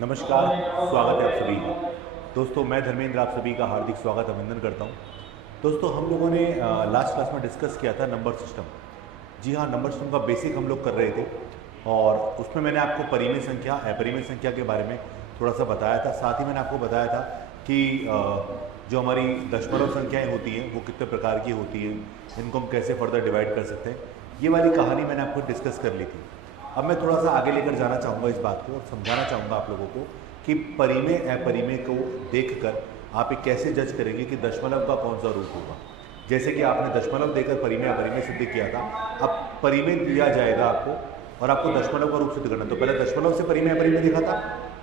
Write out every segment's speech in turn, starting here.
नमस्कार, स्वागत है आप सभी का। दोस्तों मैं धर्मेंद्र आप सभी का हार्दिक स्वागत अभिनंदन करता हूं। दोस्तों हम लोगों ने लास्ट क्लास में डिस्कस किया था नंबर सिस्टम। जी हाँ, नंबर सिस्टम का बेसिक हम लोग कर रहे थे और उसमें मैंने आपको परिमेय संख्या अपरिमेय संख्या के बारे में थोड़ा सा बताया था। साथ ही मैंने आपको बताया था कि जो हमारी दशमलव संख्याएँ होती हैं वो कितने प्रकार की होती हैं, इनको हम कैसे फर्दर डिवाइड कर सकते हैं, ये वाली कहानी मैंने आपको डिस्कस कर ली थी। अब मैं थोड़ा सा आगे लेकर जाना चाहूँगा इस बात को और समझाना चाहूँगा आप लोगों को कि परिमेय अपरिमेय को देखकर आप ये कैसे जज करेंगे कि दशमलव का कौन सा रूप होगा। जैसे कि आपने दशमलव देकर परिमेय अपरिमेय सिद्ध किया था, अब परिमेय दिया जाएगा आपको और आपको दशमलव का रूप सिद्ध करना। तो पहले दशमलव से परिमेय अपरिमेय दिखा था,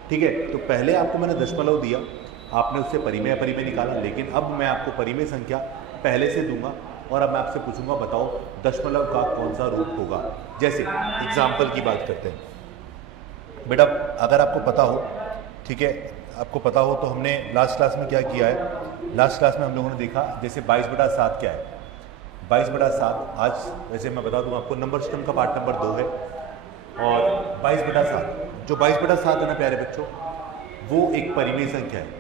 ठीक है। तो पहले आपको मैंने दशमलव दिया, आपने उससे परिमेय अपरिमेय निकाला, लेकिन अब मैं आपको परिमेय संख्या पहले से दूंगा और अब मैं आपसे पूछूंगा बताओ दशमलव का कौन सा रूप होगा। जैसे एग्जाम्पल की बात करते हैं बेटा, अगर आपको पता हो, ठीक है, आपको पता हो तो हमने लास्ट क्लास में क्या किया है। लास्ट क्लास में हम लोगों ने देखा जैसे 22/7 क्या है। 22/7 आज वैसे मैं बता दूं आपको नंबर सिस्टम का पार्ट नंबर 2 है और 22/7 जो 22/7 है ना प्यारे बच्चों, वो एक परिमेय संख्या है।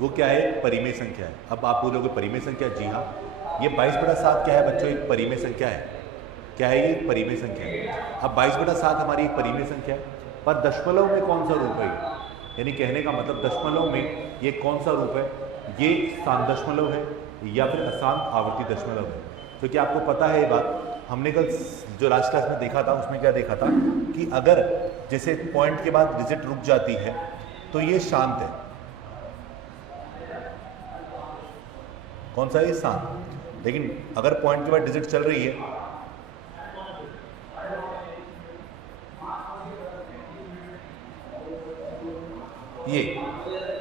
वो क्या है? परिमेय संख्या है। अब आप बोलोगे परिमेय संख्या, जी हाँ, ये 22/7 क्या है बच्चों? एक परिमेय संख्या है। क्या है ये? परिमेय संख्या है। अब 22/7 हमारी एक परिमेय संख्या है, पर दशमलव में कौन सा रूप है ये? यानी कहने का मतलब दशमलव में ये कौन सा रूप है? ये शांत दशमलव है या फिर अशांत आवर्ती दशमलव है? क्योंकि आपको पता है ये बात, हमने कल जो लास्ट क्लास में देखा था उसमें क्या देखा था कि अगर जैसे पॉइंट के बाद डिजिट रुक जाती है तो ये शांत है। कौन सा? ये शांत। लेकिन अगर पॉइंट के बाद डिजिट चल रही है, ये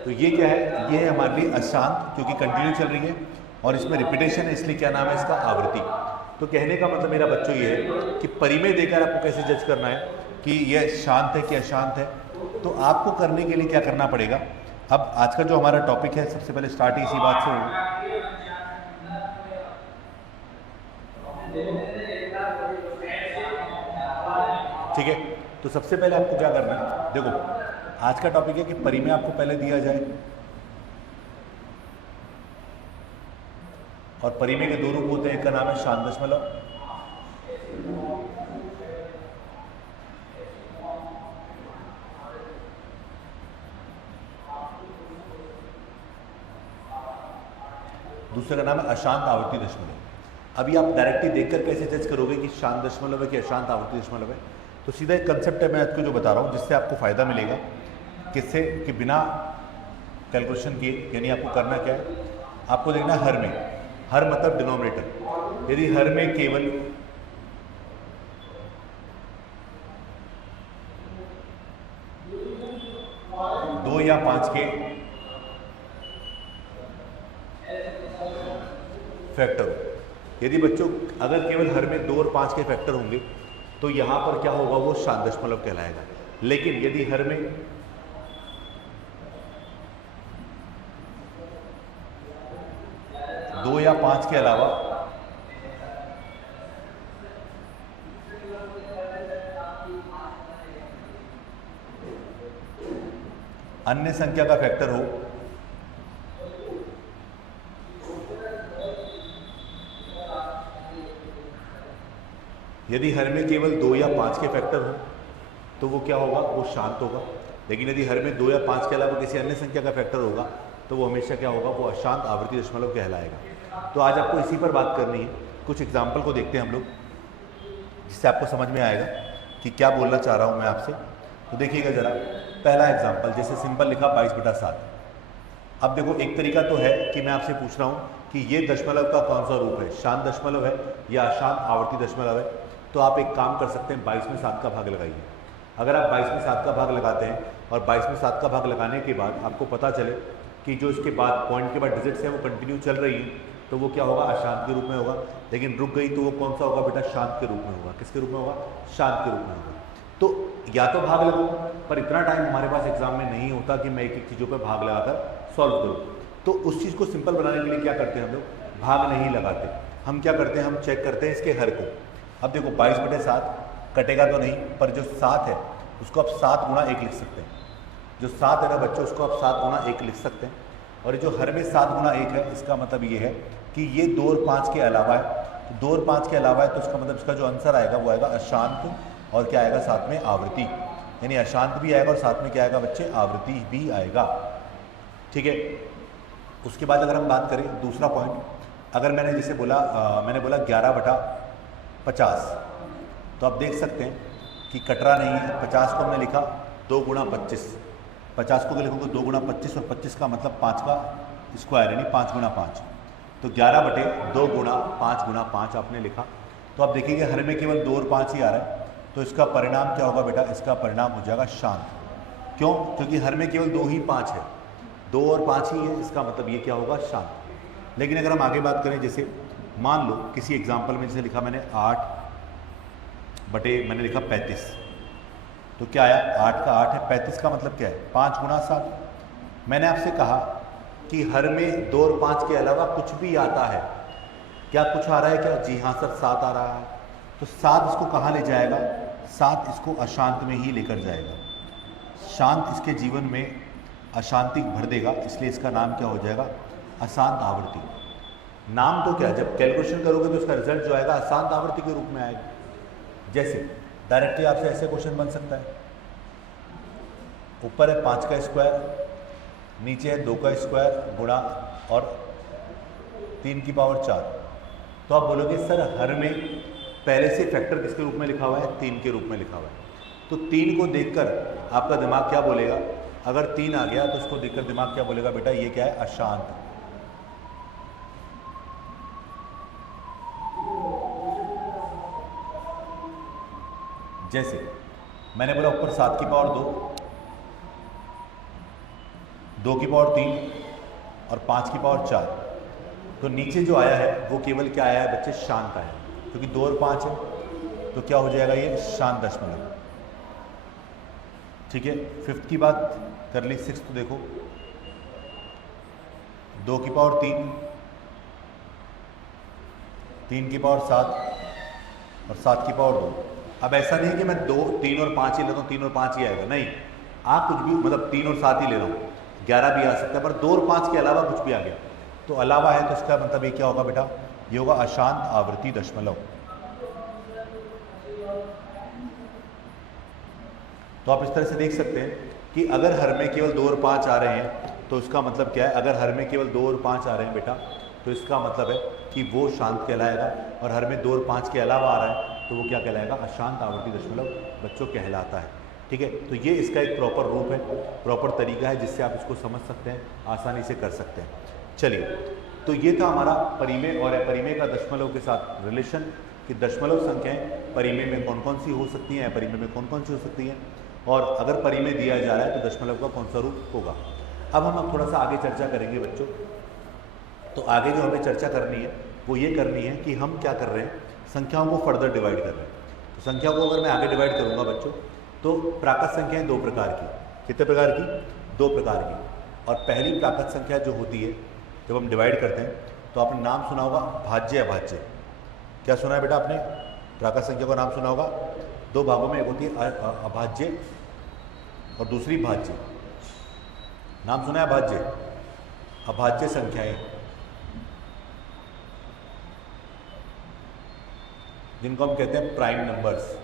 तो ये क्या है? ये है हमारे लिए अशांत, क्योंकि कंटिन्यू चल रही है और इसमें रिपीटेशन है, इसलिए क्या नाम है इसका? आवृत्ति। तो कहने का मतलब मेरा बच्चों ये है कि परिमेय देकर आपको कैसे जज करना है कि यह शांत है कि अशांत है। तो आपको करने के लिए क्या करना पड़ेगा? अब आज का जो हमारा टॉपिक है, सबसे पहले स्टार्ट इसी बात से होगा, ठीक है। तो सबसे पहले आपको क्या करना है, देखो आज का टॉपिक है कि परिमेय आपको पहले दिया जाए और परिमेय के दो रूप होते हैं, एक का नाम है शांत दशमलव, दूसरे का नाम है अशांत आवर्ती दशमलव। अभी आप डायरेक्टली देखकर कैसे जज करोगे कि शांत दशमलव है कि अशांत आवर्ती दशमलव है? तो सीधा एक कंसेप्ट है मैं आपको जो बता रहा हूँ जिससे आपको फायदा मिलेगा। किससे? कि बिना कैलकुलेशन किए, यानी आपको करना क्या है, आपको देखना हर में, हर मतलब डिनोमिनेटर। यदि हर में केवल दो या पांच के फैक्टर हो, यदि बच्चों अगर केवल हर में 2 और 5 के फैक्टर होंगे तो यहां पर क्या होगा? वो शांत दशमलव कहलाएगा। लेकिन यदि हर में 2 या 5 के अलावा अन्य संख्या का फैक्टर हो, यदि हर में केवल 2 या 5 के फैक्टर हो तो वो क्या होगा? वो शांत होगा। लेकिन यदि हर में 2 या 5 के अलावा किसी अन्य संख्या का फैक्टर होगा तो वो हमेशा क्या होगा? वो अशांत आवर्ती दशमलव कहलाएगा। तो आज आपको इसी पर बात करनी है। कुछ एग्जाम्पल को देखते हैं हम लोग, जिससे आपको समझ में आएगा कि क्या बोलना चाह रहा हूँ मैं आपसे। तो देखिएगा ज़रा, पहला एग्जाम्पल, जैसे सिंपल लिखा 22/7। अब देखो एक तरीका तो है कि मैं आपसे पूछ रहा हूँ कि ये दशमलव का कौन सा रूप है, शांत दशमलव है या अशांत आवर्ती दशमलव है। तो आप एक काम कर सकते हैं, 22 में 7 का भाग लगाइए। अगर आप 22 में 7 का भाग लगाते हैं और 22 में 7 का भाग लगाने के बाद आपको पता चले कि जो इसके बाद पॉइंट के बाद डिजिट्स हैं वो कंटिन्यू चल रही हैं, तो वो क्या होगा? अशांत के रूप में होगा। लेकिन रुक गई तो वो कौन सा होगा बेटा? शांत के रूप में होगा। किसके रूप में होगा? शांत के रूप में होगा। तो या तो भाग लगाओ, पर इतना टाइम हमारे पास एग्जाम में नहीं होता कि मैं एक एक चीज़ों पर भाग लगाकर सॉल्व करूँ। तो उस चीज़ को सिंपल बनाने के लिए क्या करते हैं हम लोग? भाग नहीं लगाते। हम क्या करते हैं? हम चेक करते हैं इसके हर को। अब देखो 22/7 कटेगा तो नहीं, पर जो 7 है उसको आप 7 गुणा 1 लिख सकते हैं। जो 7 है ना बच्चों, उसको आप 7 गुना 1 लिख सकते हैं। और ये जो हर में 7 गुना 1 है, इसका मतलब ये है कि ये 2 और 5 के अलावा है। तो 2 और 5 के अलावा है, तो इसका मतलब इसका जो आंसर आएगा वो आएगा अशांत, और क्या आएगा साथ में आवृत्ति, यानी अशांत भी आएगा और साथ में क्या आएगा बच्चे, आवृत्ति भी आएगा। ठीक है। उसके बाद अगर हम बात करें दूसरा पॉइंट, अगर मैंने जैसे बोला मैंने बोला 11/50, तो आप देख सकते हैं कि कटरा नहीं है। 50 को हमने लिखा 2 गुणा 25, 50 को लिखोगे 2 गुणा 25, और 25 का मतलब 5 का स्क्वायर, यानी 5 गुणा 5, तो 11/2 गुणा 5 गुणा 5 आपने लिखा। तो आप देखिए हर में केवल 2 और 5 ही आ रहा है, तो इसका परिणाम क्या होगा बेटा, इसका परिणाम हो जाएगा शांत। क्यों? क्योंकि हर में केवल 2 ही 5 है, 2 और 5 ही है, इसका मतलब ये क्या होगा, शांत। लेकिन अगर हम आगे बात करें, जैसे मान लो किसी एग्जाम्पल में जैसे लिखा मैंने 8 मैंने लिखा 35, तो क्या आया, 8 का 8 है, 35 का मतलब क्या है, 5 गुणा 7। मैंने आपसे कहा कि हर में 2 और 5 के अलावा कुछ भी आता है, क्या कुछ आ रहा है क्या, जी हाँ सर 7 आ रहा है। तो 7 इसको कहाँ ले जाएगा, 7 इसको अशांत में ही लेकर जाएगा, शांत इसके जीवन में अशांति भर देगा, इसलिए इसका नाम क्या हो जाएगा, अशांत आवृत्ति। नाम तो क्या, जब कैलकुलेशन करोगे तो इसका रिजल्ट जो आएगा अशांत आवृत्ति के रूप में आएगा। जैसे डायरेक्टली आपसे ऐसे क्वेश्चन बन सकता है, ऊपर है 5 का स्क्वायर, नीचे है 2 का स्क्वायर गुणा और 3 की पावर 4। तो आप बोलोगे सर हर में पहले से फैक्टर किसके रूप में लिखा हुआ है, 3 के रूप में लिखा हुआ है। तो 3 को देखकर आपका दिमाग क्या बोलेगा, अगर 3 आ गया तो इसको देखकर दिमाग क्या बोलेगा, बेटा ये क्या है, अशांत। जैसे मैंने बोला ऊपर 7 की पावर 2, 2 की पावर 3 और 5 की पावर 4, तो नीचे जो आया है वो केवल क्या आया है बच्चे, शांत आया, क्योंकि 2 और 5 है, तो क्या हो जाएगा ये, शांत दशमलव। ठीक है। 5th की बात कर ली, 6th तो देखो 2 की पावर 3, 3 की पावर 7 और 7 की पावर 2। अब ऐसा नहीं कि मैं 2, 3 और 5 ही लेता हूँ, 3 और 5 ही आएगा, नहीं, आप कुछ भी मतलब 3 और 7 ही ले रहा हूँ, 11 भी आ सकता है, पर 2 और 5 के अलावा कुछ भी आ गया तो अलावा है, तो इसका मतलब ये क्या होगा बेटा, ये होगा अशांत आवृत्ति दशमलव। तो आप इस तरह से देख सकते हैं कि अगर हर में केवल 2 और 5 आ रहे हैं तो इसका मतलब क्या है, अगर हर में केवल 2 और 5 आ रहे हैं बेटा, तो इसका मतलब है कि वो शांत कहलाएगा, और हर में 2 और 5 के अलावा आ रहा है तो वो क्या कहलाएगा, अशांत आवृत्ति दशमलव बच्चों कहलाता है। ठीक है। तो ये इसका एक प्रॉपर रूप है, प्रॉपर तरीका है जिससे आप इसको समझ सकते हैं, आसानी से कर सकते हैं। चलिए, तो ये था हमारा परिमेय और अपरिमेय का दशमलव के साथ रिलेशन, कि दशमलव संख्याएं परिमेय में कौन कौन सी हो सकती हैं, अपरिमेय में कौन कौन सी हो सकती हैं, और अगर परिमेय दिया जा रहा है तो दशमलव का कौन सा रूप होगा। अब हम थोड़ा सा आगे चर्चा करेंगे बच्चों। तो आगे जो हमें चर्चा करनी है वो ये करनी है कि हम क्या कर रहे हैं, संख्याओं को फर्दर डिवाइड कर रहे हैं। तो संख्या को अगर मैं आगे डिवाइड करूंगा बच्चों, तो प्राकृत संख्याएं 2 प्रकार की, कितने प्रकार की, 2 प्रकार की। और पहली प्राकृत संख्या जो होती है, जब हम डिवाइड करते हैं तो आपने नाम सुना होगा भाज्य अभाज्य। क्या सुना है बेटा आपने, प्राकृत संख्या का नाम सुना होगा, 2 भागों में, एक होती है अभाज्य और दूसरी भाज्य। नाम सुना है भाज्य, अभाज्य संख्याएं, जिनको हम कहते हैं प्राइम नंबर्स।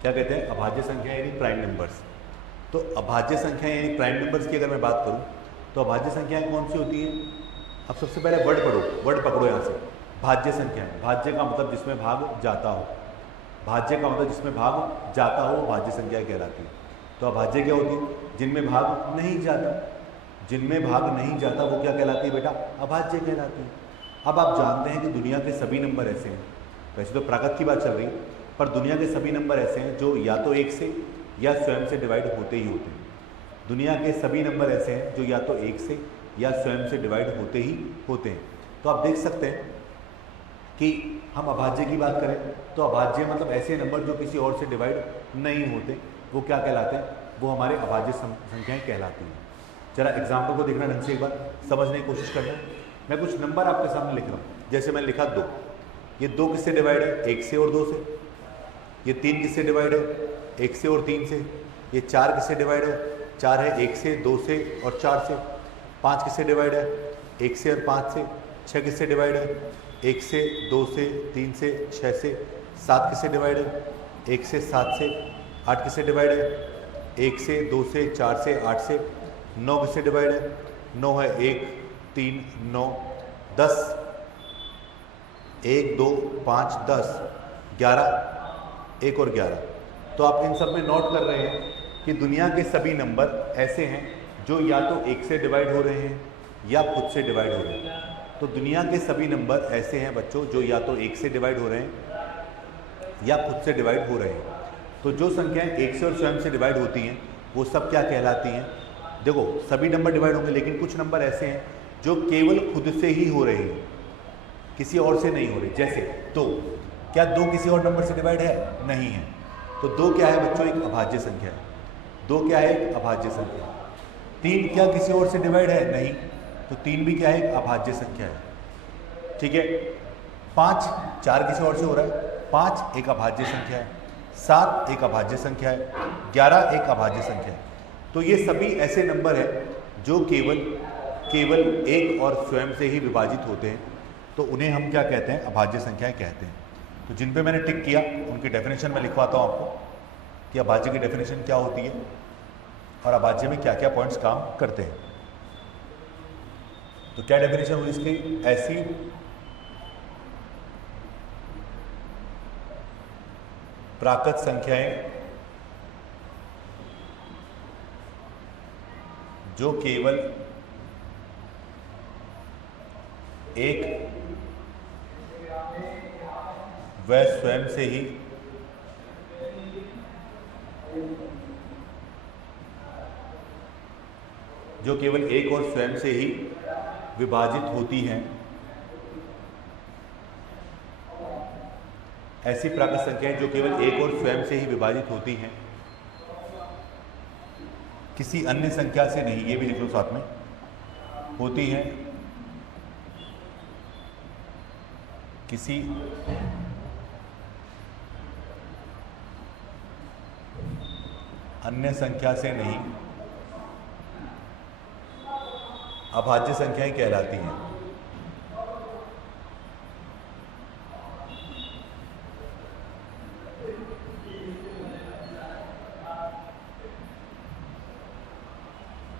क्या कहते हैं, अभाज्य संख्या यानी प्राइम नंबर्स। तो अभाज्य संख्या यानी प्राइम नंबर्स की अगर मैं बात करूं तो अभाज्य संख्याएं कौन सी होती हैं। अब सबसे पहले वर्ड पढ़ो, वर्ड पकड़ो यहाँ से, भाज्य संख्याएं, भाज्य का मतलब जिसमें भाग जाता हो, भाज्य का मतलब जिसमें भाग जाता हो वो भाज्य संख्या कहलाती है। तो अभाज्य क्या होती है, जिनमें भाग नहीं जाता, जिनमें भाग नहीं जाता वो क्या कहलाती है बेटा, अभाज्य कहलाती है। अब आप जानते हैं कि दुनिया के सभी नंबर ऐसे हैं, वैसे तो प्राकृत की बात चल रही है, पर दुनिया के सभी नंबर ऐसे हैं जो या तो 1 से या स्वयं से डिवाइड होते ही होते हैं। दुनिया के सभी नंबर ऐसे हैं जो या तो 1 से या स्वयं से डिवाइड होते ही होते हैं। तो आप देख सकते हैं कि हम अभाज्य की बात करें तो अभाज्य मतलब ऐसे नंबर जो किसी और से डिवाइड नहीं होते, वो क्या कहलाते हैं, वो हमारे अभाज्य संख्याएं कहलाती हैं। जरा एग्जाम्पल को देखना ढंग से, एक बार समझने की कोशिश करना। मैं कुछ नंबर आपके सामने लिख रहा हूँ, जैसे मैंने लिखा 2, ये 2 किससे डिवाइड है, 1 से और 2 से, ये 3 किससे डिवाइड है? 1 से और 3 से। ये 4 किससे डिवाइड है? 4 है 1 से, 2 से और 4 से। 5 किससे डिवाइड है? 1 से और 5 से। 6 किससे डिवाइड है? 1 से, 2 से, 3 से, 6 से। 7 किससे डिवाइड है? 1 से, 7 से। 8 किससे डिवाइड है? 1 से, 2 से, 4 से, 8 से। 9 किससे डिवाइड है? 9 है 1, 3, 9। 10, 1, 2, 5, 10, 11, 1 और 11। तो आप इन सब में नोट कर रहे हैं कि दुनिया के सभी नंबर ऐसे हैं जो या तो 1 से डिवाइड हो रहे हैं या खुद से डिवाइड हो रहे हैं। तो दुनिया के सभी नंबर ऐसे हैं बच्चों जो या तो 1 से डिवाइड हो रहे हैं या खुद से डिवाइड हो रहे हैं। तो जो संख्याएं 1 से और स्वयं से डिवाइड होती हैं वो सब क्या कहलाती हैं? देखो सभी नंबर डिवाइड होंगे, लेकिन कुछ नंबर ऐसे हैं जो केवल खुद से ही हो रहे हैं, किसी और से नहीं हो रहे। जैसे 2, क्या 2 किसी और नंबर से डिवाइड है? नहीं है। तो 2 क्या है बच्चों? एक अभाज्य संख्या है। 2 क्या है? एक अभाज्य संख्या। 3 क्या किसी और से डिवाइड है? नहीं। तो 3 भी क्या है? एक अभाज्य संख्या है। ठीक है। 5, 4 किसी और से हो रहा है, 5 एक अभाज्य संख्या है। 7 एक अभाज्य संख्या है। 11 एक अभाज्य संख्या है। तो ये सभी ऐसे नंबर हैं जो केवल एक और स्वयं से ही विभाजित होते हैं। तो उन्हें हम क्या कहते हैं? अभाज्य संख्याएं कहते हैं। तो जिन पे मैंने टिक किया उनकी डेफिनेशन मैं लिखवाता हूँ आपको कि अभाज्य की डेफिनेशन क्या होती है और अभाज्य में क्या क्या पॉइंट्स काम करते हैं। तो क्या डेफिनेशन हुई इसकी? ऐसी प्राकृत संख्याएं जो केवल एक व स्वयं से ही जो केवल एक और स्वयं से ही विभाजित होती हैं, ऐसी प्राकृत संख्याएं जो केवल एक और स्वयं से ही विभाजित होती हैं, किसी अन्य संख्या से नहीं, ये भी लिख लो साथ में, होती हैं किसी अन्य संख्या से नहीं, अभाज्य संख्याएं कहलाती हैं।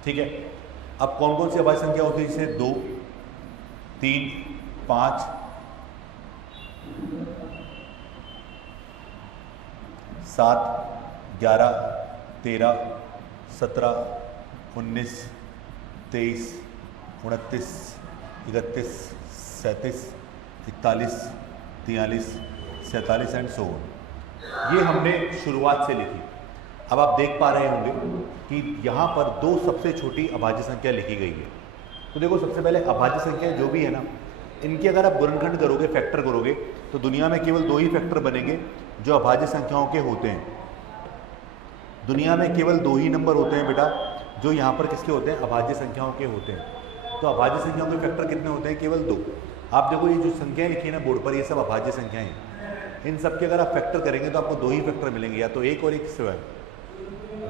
ठीक है। अब कौन कौन सी अभाज्य संख्या होती है? जैसे 2, 3, 5, 7, 11, 13, 17, 19, 23, 29, 31, 37, 41, 43, 47 एंड सो ऑन। ये हमने शुरुआत से लिखी। अब आप देख पा रहे होंगे कि यहाँ पर 2 सबसे छोटी अभाज्य संख्या लिखी गई है। तो देखो सबसे पहले अभाज्य संख्या जो भी है ना, इनकी अगर आप गुणनखंड करोगे, फैक्टर करोगे, तो दुनिया में केवल 2 ही फैक्टर बनेंगे जो अभाज्य संख्याओं के होते हैं। दुनिया में केवल 2 ही नंबर होते हैं बेटा जो यहाँ पर किसके होते हैं? अभाज्य संख्याओं के होते हैं। तो अभाज्य संख्याओं के फैक्टर कितने होते हैं? केवल 2। आप देखो ये जो संख्याएं लिखी है ना बोर्ड पर, ये सब अभाज्य संख्याएं हैं। इन सब के अगर आप फैक्टर करेंगे तो आपको 2 ही फैक्टर मिलेंगे, या तो 1 और 1 स्वयं।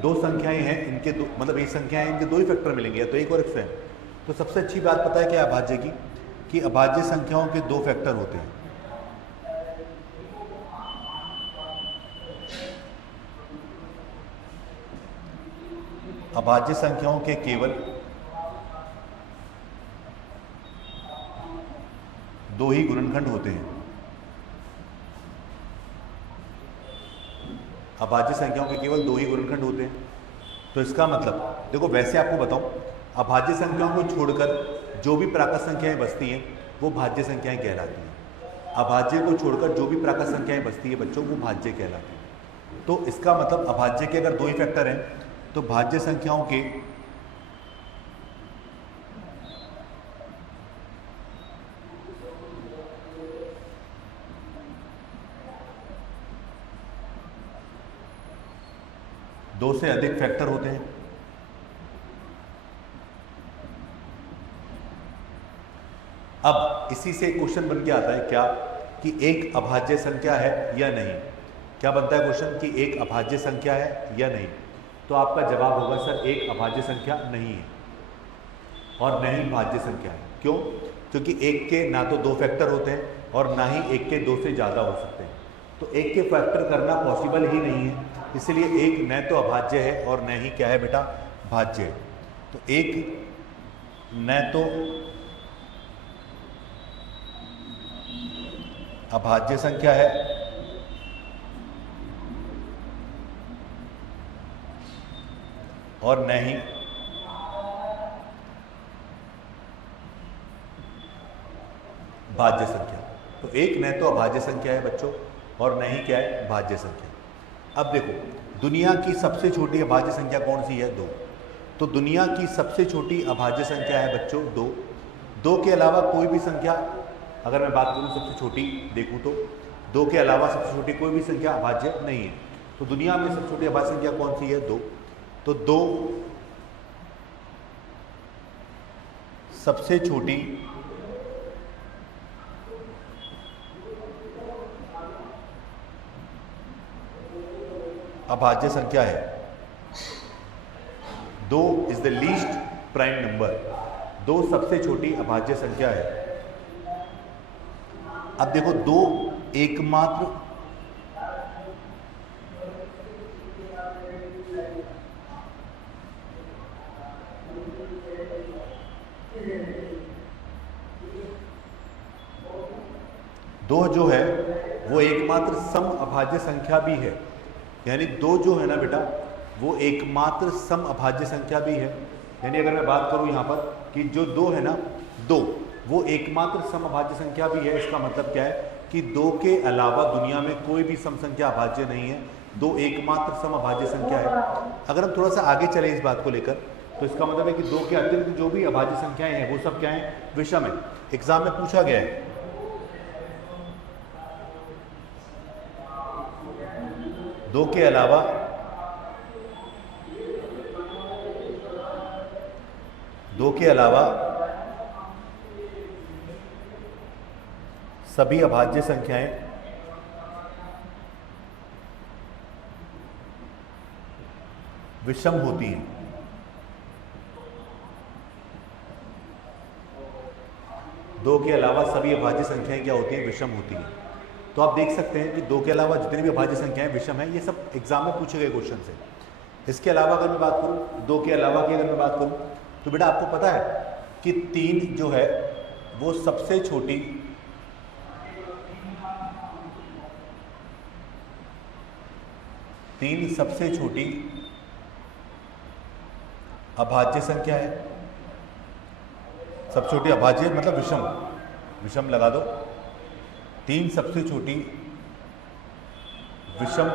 2 संख्याएं हैं, इनके मतलब एक संख्याएं इनके 2 ही फैक्टर मिलेंगे, या तो 1 और 1 स्वयं। तो सबसे अच्छी बात पता है क्या अभाज्य की? कि अभाज्य संख्याओं के 2 फैक्टर होते हैं। अभाज्य संख्याओं के केवल 2 ही गुणनखंड होते हैं। अभाज्य संख्याओं के केवल 2 ही गुणनखंड होते हैं। तो इसका मतलब देखो, वैसे आपको बताऊं, अभाज्य संख्याओं को छोड़कर जो भी प्राकृत संख्याएं बचती हैं वो भाज्य संख्याएं कहलाती हैं। अभाज्य को छोड़कर जो भी प्राकृत संख्याएं बचती है बच्चों, वो भाज्य कहलाती हैं। तो इसका मतलब अभाज्य के अगर 2 ही फैक्टर हैं तो भाज्य संख्याओं के दो से अधिक फैक्टर होते हैं। अब इसी से क्वेश्चन बन के आता है क्या? कि एक अभाज्य संख्या है या नहीं। क्या बनता है क्वेश्चन कि एक अभाज्य संख्या है या नहीं, तो आपका जवाब होगा सर एक अभाज्य संख्या नहीं है और न ही भाज्य संख्या है। क्यों? क्योंकि एक के ना तो 2 फैक्टर होते हैं और ना ही एक के 2 से ज़्यादा हो सकते हैं, तो एक के फैक्टर करना पॉसिबल ही नहीं है, इसलिए एक न तो अभाज्य है और न ही क्या है बेटा, भाज्य है। तो एक न तो अभाज्य संख्या है और न ही भाज्य संख्या। तो एक न तो अभाज्य संख्या है बच्चों और न ही क्या है, भाज्य संख्या। अब देखो, दुनिया की सबसे छोटी अभाज्य संख्या कौन सी है? 2। तो दुनिया की सबसे छोटी अभाज्य संख्या है बच्चों 2। 2 के अलावा कोई भी संख्या, अगर मैं बात करूं सबसे छोटी देखूं तो 2 के अलावा सबसे छोटी कोई भी संख्या अभाज्य नहीं है। तो दुनिया में सबसे छोटी अभाज्य संख्या कौन सी है? 2। तो 2 सबसे छोटी अभाज्य संख्या है। 2 is the least prime number. 2 सबसे छोटी अभाज्य संख्या है। अब देखो, 2 एकमात्र दो जो है वो एकमात्र सम अभाज्य संख्या भी है। यानी 2 जो है ना बेटा, वो एकमात्र सम अभाज्य संख्या भी है। यानी अगर मैं बात करूं यहां पर कि जो 2 है ना, 2 वो एकमात्र सम अभाज्य संख्या भी है। इसका मतलब क्या है कि 2 के अलावा दुनिया में कोई भी सम संख्या अभाज्य नहीं है। 2 एकमात्र सम अभाज्य संख्या है। अगर हम थोड़ा सा आगे चले इस बात को लेकर, तो इसका मतलब है कि 2 के अतिरिक्त जो भी अभाज्य संख्याएं हैं वो सब क्या है, विषम है। एग्जाम में पूछा गया है 2 के अलावा सभी अभाज्य संख्याएं विषम होती हैं। दो के अलावा सभी अभाज्य संख्याएं क्या होती हैं, विषम होती हैं। तो आप देख सकते हैं कि 2 के अलावा जितनी भी अभाज्य संख्याएं विषम है, ये सब एग्जाम में पूछे गए क्वेश्चन है। इसके अलावा अगर मैं बात करूं, 2 के अलावा की अगर मैं बात करूं, तो बेटा आपको पता है कि 3 जो है वो सबसे छोटी अभाज्य संख्या है। सबसे छोटी अभाज्य मतलब विषम लगा दो। 3 सबसे छोटी विषम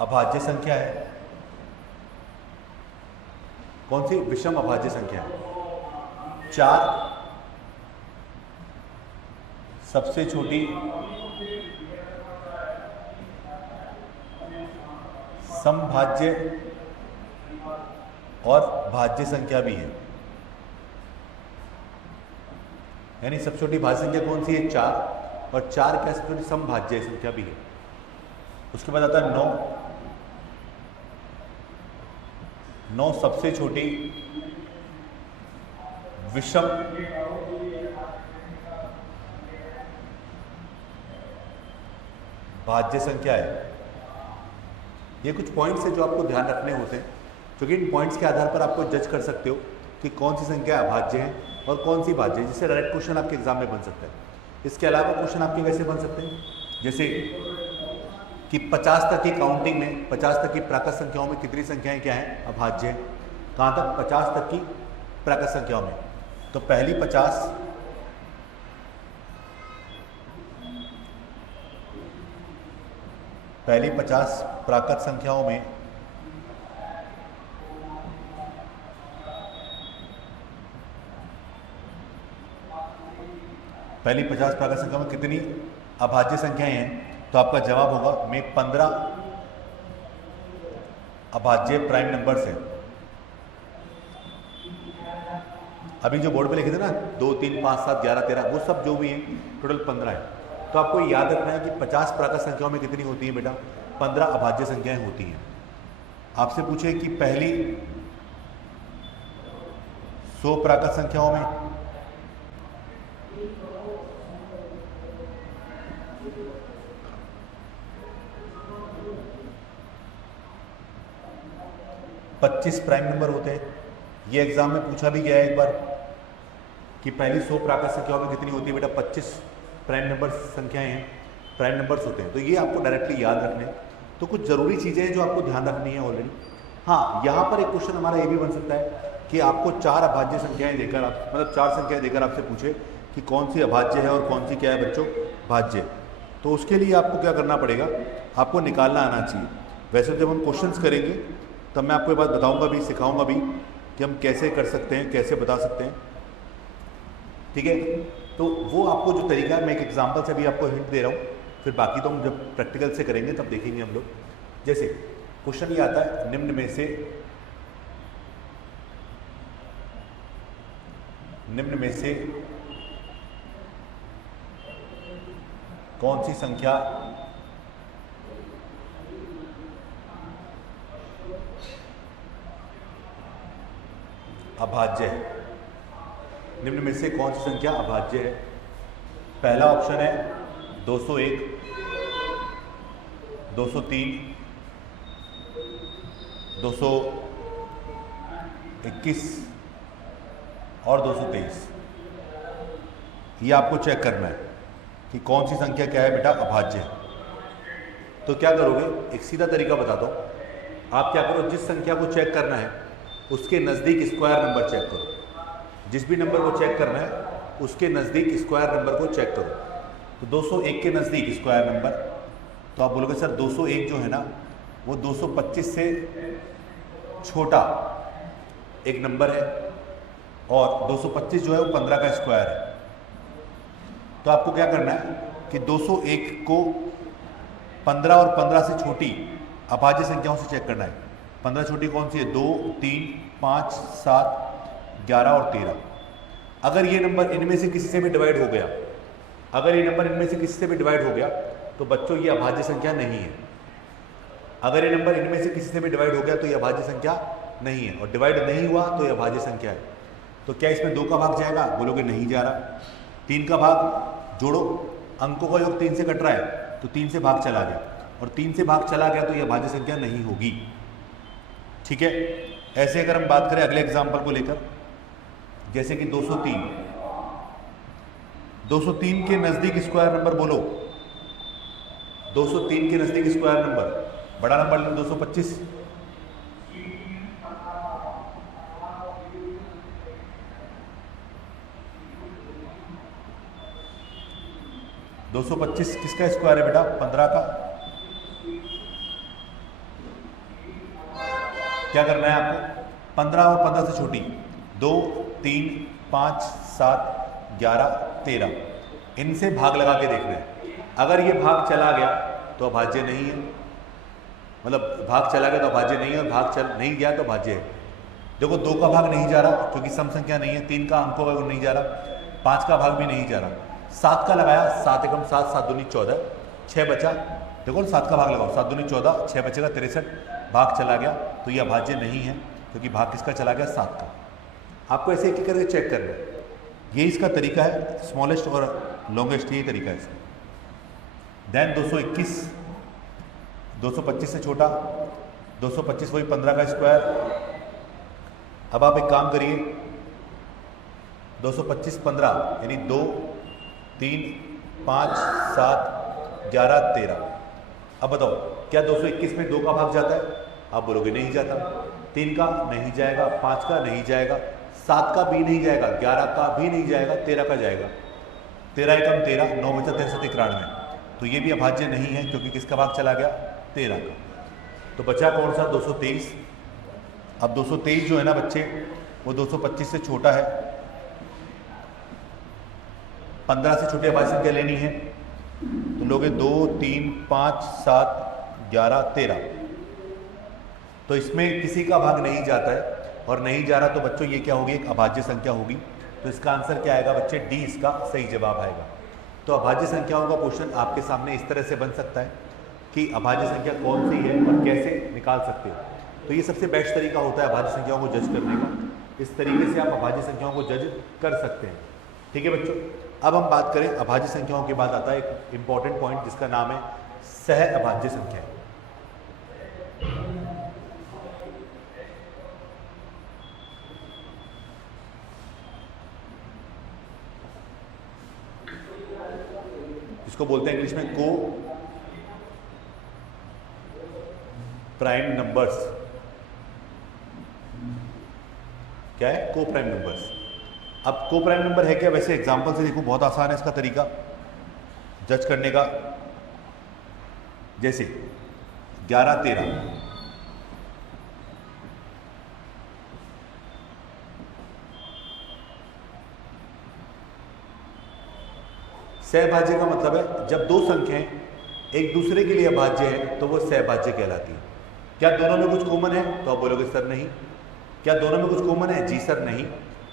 अभाज्य संख्या है। कौन सी विषम अभाज्य संख्या है? 4 सबसे छोटी समभाज्य और भाज्य संख्या भी है। यानी सबसे छोटी भाज्य संख्या कौन सी है? 4, और 4 क्या सबसे छोटी समभाज्य संख्या भी है। उसके बाद आता है 9 सबसे छोटी विषम भाज्य संख्या है। ये कुछ पॉइंट्स है जो आपको ध्यान रखने होते हैं, क्योंकि इन पॉइंट्स के आधार पर आपको जज कर सकते हो कि कौन सी संख्या अभाज्य है और कौन सी भाज्य है, जिससे डायरेक्ट क्वेश्चन आपके एग्जाम में बन सकता है। इसके अलावा क्वेश्चन आपके वैसे बन सकते हैं जैसे कि 50 तक की काउंटिंग में 50 तक की प्राकृत संख्याओं में कितनी संख्याएं क्या हैं, अभाज्य हैं। कहाँ तक? 50 तक की प्राकृत संख्याओं में। तो पहली 50 प्राकृत संख्याओं में कितनी अभाज्य संख्याएं हैं? तो आपका जवाब होगा में 15 अभाज्य प्राइम नंबर्स है। अभी जो बोर्ड पे लिखे थे ना 2, 3, 5, 7, 11, 13 वो सब जो भी है टोटल 15 है। तो आपको याद रखना है कि 50 प्राकृत संख्याओं में कितनी होती है बेटा, 15 अभाज्य संख्याएं होती हैं। आपसे पूछे कि पहली 100 प्राकृत संख्याओं में पच्चीस प्राइम नंबर होते हैं। ये एग्जाम में पूछा भी गया है एक बार कि पहली 100 प्राकृत संख्याओं में कितनी होती है बेटा, 25 प्राइम नंबर संख्याएं हैं, प्राइम नंबर्स होते हैं। तो ये आपको डायरेक्टली याद रखने हैं। तो कुछ ज़रूरी चीज़ें हैं जो आपको ध्यान रखनी है ऑलरेडी। हाँ, यहाँ पर एक क्वेश्चन हमारा ये भी बन सकता है कि आपको 4 अभाज्य संख्याएं देकर आप मतलब 4 संख्याएं देकर आपसे पूछे कि कौन सी अभाज्य है और कौन सी क्या है बच्चों, भाज्य। तो उसके लिए आपको क्या करना पड़ेगा, आपको निकालना आना चाहिए। वैसे जब हम क्वेश्चंस करेंगे तब मैं आपको ये बात बताऊंगा भी, सिखाऊंगा भी कि हम कैसे कर सकते हैं, कैसे बता सकते हैं, ठीक है। तो वो आपको जो तरीका है, मैं एक एग्जांपल से भी आपको हिंट दे रहा हूँ, फिर बाकी तो हम जब प्रैक्टिकल से करेंगे तब देखेंगे हम लोग। जैसे क्वेश्चन ये आता है, निम्न में से कौन सी संख्या अभाज्य है। निम्न में से कौन सी संख्या अभाज्य है। पहला ऑप्शन है 201, 203, 221 और 223। ये आपको चेक करना है कि कौन सी संख्या क्या है बेटा, अभाज्य है। तो क्या करोगे, एक सीधा तरीका बताता हूँ। आप क्या करो, जिस संख्या को चेक करना है उसके नज़दीक स्क्वायर नंबर चेक करो। जिस भी नंबर को चेक करना है उसके नज़दीक स्क्वायर नंबर को चेक करो। तो 201 के नज़दीक स्क्वायर नंबर, तो आप बोलोगे सर 201 जो है ना वो 225 से छोटा एक नंबर है और 225 जो है वो 15 का स्क्वायर है। तो आपको क्या करना है कि 201 को 15 और 15 से छोटी अभाज्य संख्याओं से चेक करना है। 15 छोटी कौन सी है, 2, 3, 5, 7, 11 और 13। अगर ये नंबर इनमें से किसी से भी डिवाइड हो गया, अगर ये नंबर इनमें से किसी से भी डिवाइड हो गया तो बच्चों ये अभाज्य संख्या नहीं है। अगर ये नंबर इनमें से किसी से भी डिवाइड हो गया तो ये अभाज्य संख्या नहीं है, और डिवाइड नहीं हुआ तो ये अभाज्य संख्या है। तो क्या इसमें 2 का भाग जाएगा, बोलोगे नहीं जा रहा। 3 का भाग जोड़ो, अंकों का योग 3 से कट रहा है तो 3 से भाग चला गया, और 3 से भाग चला गया तो ये अभाज्य संख्या नहीं होगी, ठीक है। ऐसे अगर हम बात करें अगले एग्जाम्पल को लेकर, जैसे कि 203 के नज़दीक स्क्वायर नंबर बोलो। 203 के नज़दीक स्क्वायर नंबर, बड़ा नंबर लो 225। 225 किसका स्क्वायर है बेटा, 15 का। क्या करना है आपको, 15 और 15 से छोटी 2, 3, 5, 7, 11, 13, इनसे भाग लगा के देखना है। अगर ये भाग चला गया तो अभाज्य नहीं है, मतलब भाग चला गया तो अभाज्य नहीं है, और भाग चल नहीं गया तो भाज्य है। देखो 2 का भाग नहीं जा रहा क्योंकि सम संख्या नहीं है, 3 का अंकों का नहीं जा रहा, 5 का भाग भी नहीं जा रहा, 7 का लगाया, 7 एकम 7, 7 दूनी 14, 6 बचा। देखो 7 का भाग लगाओ, 7 दूनी 14, 6 बचेगा 63, भाग चला गया तो ये अभाज्य नहीं है क्योंकि भाग किसका चला गया, 7 का। आपको ऐसे एक करके चेक करना है, ये इसका तरीका है, स्मॉलेस्ट और लॉन्गेस्ट, यही तरीका है इसका। देन 221, 225 से छोटा, 225 वही 15 का स्क्वायर। अब आप एक काम करिए, 225 15 यानी 2, 3, 5, 7, 11, 13। अब बताओ क्या 221 में 2 का भाग जाता है, आप बोलोगे नहीं जाता। 3 का नहीं जाएगा, 5 का नहीं जाएगा, 7 का भी नहीं जाएगा, 11 का भी नहीं जाएगा, 13 का जाएगा। 13 एकम 13, 9 बचा 63 91, तो ये भी अभाज्य नहीं है क्योंकि किसका भाग चला गया, 13 का। तो बचा कौन सा, 223। अब 223 जो है ना बच्चे वो 225 से छोटा है, 15 से छोटी अभाज्य संख्या लेनी है तो लोगे 2, 3, 5, 7, 11, 13। तो इसमें किसी का भाग नहीं जाता है, और नहीं जा रहा, तो बच्चों ये क्या होगी, एक अभाज्य संख्या होगी। तो इसका आंसर क्या आएगा बच्चे, डी इसका सही जवाब आएगा। तो अभाज्य संख्याओं का क्वेश्चन आपके सामने इस तरह से बन सकता है कि अभाज्य संख्या कौन सी है और कैसे निकाल सकते हो। तो ये सबसे बेस्ट तरीका होता है अभाज्य संख्याओं को जज करने का। इस तरीके से आप अभाज्य संख्याओं को जज कर सकते हैं। ठीक है बच्चों, अब हम बात करें अभाज्य संख्याओं के बाद आता है एक इंपॉर्टेंट पॉइंट जिसका नाम है सह अभाज्य संख्या। इसको बोलते हैं इंग्लिश में को प्राइम नंबर्स। क्या है, को प्राइम नंबर्स। अब को प्राइम नंबर है क्या, वैसे एग्जांपल से देखो, बहुत आसान है इसका तरीका जज करने का। जैसे 11 13, सहभाज्य का मतलब है जब दो संख्याएं एक दूसरे के लिए अभाज्य है तो वो सहभाज्य कहलाती है। क्या दोनों में कुछ कॉमन है, तो आप बोलोगे सर नहीं। क्या दोनों में कुछ कॉमन है, जी सर नहीं।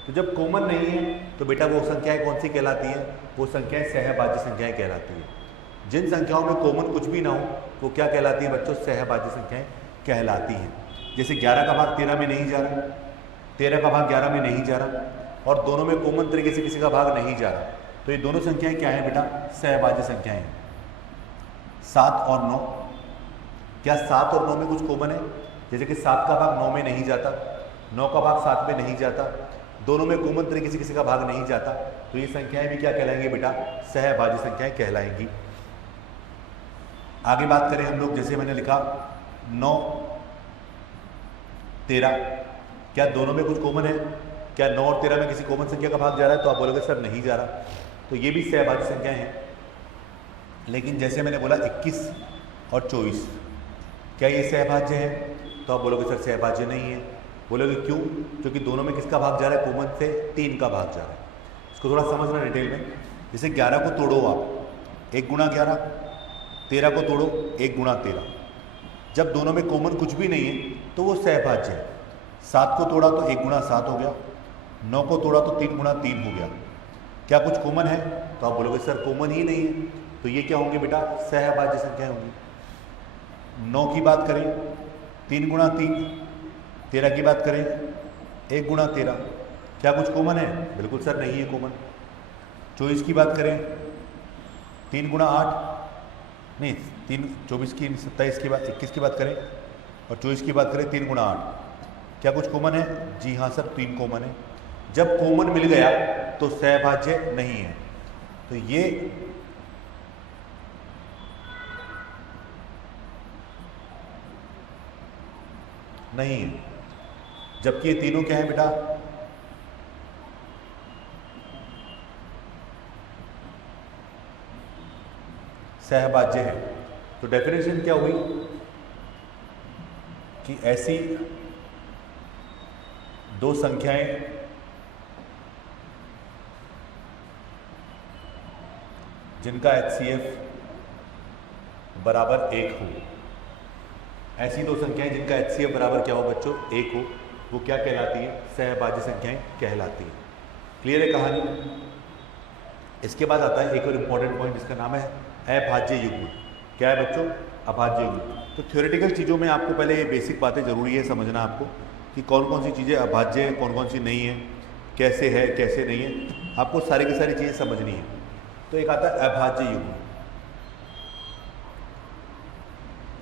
तो जब कॉमन नहीं है तो बेटा वो संख्याएं कौन सी कहलाती हैं, वो संख्याएं सहभाज्य संख्याएं कहलाती हैं। जिन संख्याओं में कॉमन कुछ भी ना हो वो क्या कहलाती है बच्चों, सहभाज्य संख्याएं कहलाती हैं। जैसे 11 का भाग 13 में नहीं जा रहा, 13 का भाग 11 में नहीं जा रहा, और दोनों में कॉमन तरीके से किसी का भाग नहीं जा रहा, तो ये दोनों संख्याएं क्या है बेटा, सहभाज्य संख्याएं हैं। 7 और 9, क्या 7 और 9 में कुछ कॉमन है, जैसे कि 7 का भाग 9 में नहीं जाता, 9 का भाग 7 में नहीं जाता, दोनों में कॉमन तरीके से किसी का भाग नहीं जाता, तो ये संख्याएं भी क्या कहलाएंगी बेटा, सहभाज्य संख्याएं कहलाएंगी। आगे बात करें हम लोग, जैसे मैंने लिखा 9 13, क्या दोनों में कुछ कॉमन है, क्या 9 और 13 में किसी कॉमन संख्या का भाग जा रहा है, तो आप बोलोगे सर नहीं जा रहा, तो ये भी सहभाज्य संख्याएं हैं। लेकिन जैसे मैंने बोला 21 और 24, क्या ये सहभाज्य है, तो आप बोलोगे सर सहभाज्य नहीं है। बोलोगे क्यों, क्योंकि दोनों में किसका भाग जा रहा है, कॉमन से 3 का भाग जा रहा है। इसको थोड़ा समझना डिटेल में। जैसे 11 को तोड़ो आप, 1 गुणा 11, 13 को तोड़ो 1 गुणा 13, जब दोनों में कॉमन कुछ भी नहीं है तो वो सहभाज्य है। 7 को तोड़ा तो 1 गुणा 7 हो गया, 9 को तोड़ा तो 3 गुणा 3 हो गया। क्या कुछ कॉमन है, तो आप बोलोगे सर कॉमन ही नहीं है, तो ये क्या होंगे बेटा, सहभाज्य संख्याएं होंगी। 9 की बात करें 3 गुणा 3, 13 की बात करें 1 गुणा 13, क्या कुछ कॉमन है, बिल्कुल सर नहीं है कॉमन। 24 की बात करें 3 गुणा 8, नहीं 3, 24 की 27 की बात 21 की बात करें और 24 की बात करें 3 गुणा 8, क्या कुछ कॉमन है, जी हाँ सर 3 कॉमन है। जब कॉमन मिल गया तो सहभाज्य नहीं है, तो ये नहीं है। जबकि ये तीनों क्या है बेटा, सहभाज्य है। तो डेफिनेशन क्या हुई कि ऐसी दो संख्याएं जिनका HCF बराबर 1 हो, ऐसी दो संख्याएं जिनका HCF बराबर क्या हो बच्चों, 1 हो, वो क्या कहलाती है, सहभाज्य संख्याएं कहलाती है। क्लियर है कहानी। इसके बाद आता है एक और इम्पॉर्टेंट पॉइंट जिसका नाम है अभाज्य युग्म। क्या है बच्चों, अभाज्य युग्म। तो थ्योरेटिकल चीज़ों में आपको पहले ये बेसिक बातें जरूरी है समझना आपको, कि कौन कौन सी चीज़ें अभाज्य है, कौन कौन सी नहीं है, कैसे है कैसे नहीं है, आपको सारी की सारी चीज़ें समझनी है। तो एक आता है अभाज्य युग्म।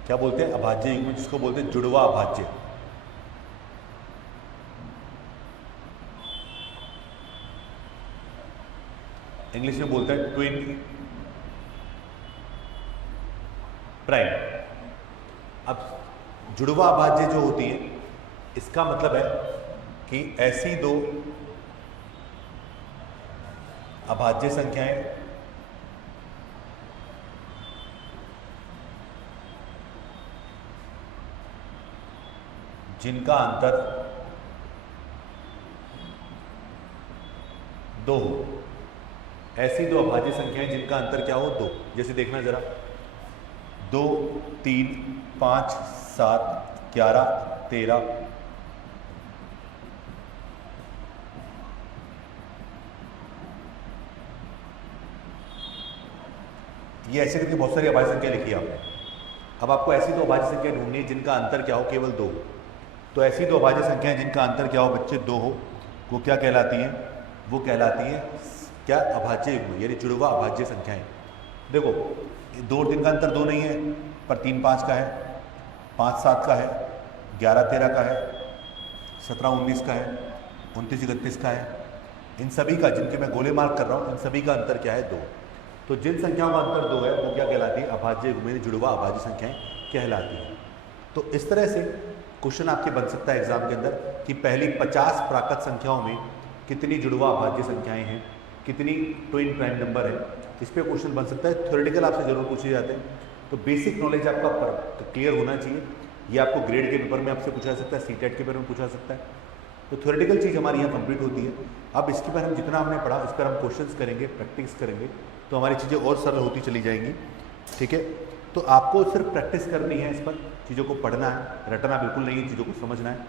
क्या बोलते हैं, अभाज्य युग्म, जिसको बोलते हैं जुड़वा अभाज्य। इंग्लिश में बोलते हैं ट्विन प्राइम। अब जुड़वा अभाज्य जो होती है, इसका मतलब है कि ऐसी दो अभाज्य संख्याएं जिनका अंतर 2 हो। ऐसी दो अभाज्य संख्याएं जिनका अंतर क्या हो, 2। जैसे देखना जरा, 2 3 5 7 11 13 ये ऐसे करके बहुत सारी अभाज्य संख्या लिखी है आपने। अब आपको ऐसी दो अभाज्य संख्या ढूंढनी है जिनका अंतर क्या हो, केवल 2 हो। तो ऐसी दो अभाज्य संख्याएं जिनका अंतर क्या हो बच्चे, 2 हो, वो क्या कहलाती हैं? वो कहलाती हैं क्या? अभाज्य युग्म, यानी जुड़वा अभाज्य संख्याएं। देखो 2 और 3 का अंतर 2 नहीं है, पर 3 5 का है, 5 7 का है, 11 13 का है, 17 19 का है, 29 31 का है। इन सभी का, जिनके मैं गोले मार्क कर रहा हूँ, इन सभी का अंतर क्या है? 2। तो जिन संख्याओं का अंतर 2 है वो क्या कहलाती है? अभाज्य युग्म, यानी जुड़वा अभाज्य संख्याएं कहलाती हैं। तो इस तरह से क्वेश्चन आपके बन सकता है एग्जाम के अंदर कि पहली 50 प्राकृत संख्याओं में कितनी जुड़वा अभाज्य संख्याएं हैं, कितनी ट्विन प्राइम नंबर है, इस पे क्वेश्चन बन सकता है। थ्योरेटिकल आपसे जरूर पूछे जाते हैं। तो बेसिक नॉलेज आपका क्लियर होना चाहिए। ये आपको ग्रेड के पेपर में आपसे पूछा जा सकता है, सीटेट के पेपर में पूछा जा सकता है। तो थ्योरेटिकल चीज़ हमारी यहाँ कंप्लीट होती है। अब इसके पर हम जितना हमने पढ़ा, इस पर हम क्वेश्चंस करेंगे, प्रैक्टिस करेंगे, तो हमारी चीज़ें और सरल होती चली जाएंगी। ठीक है, तो आपको सिर्फ प्रैक्टिस करनी है, इस पर चीज़ों को पढ़ना है, रटना बिल्कुल नहीं है, चीज़ों को समझना है।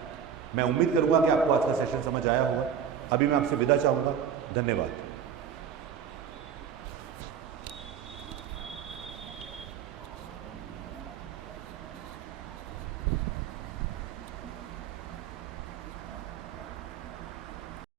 मैं उम्मीद करूँगा कि आपको आज का सेशन समझ आया होगा। अभी मैं आपसे विदा चाहूँगा। धन्यवाद।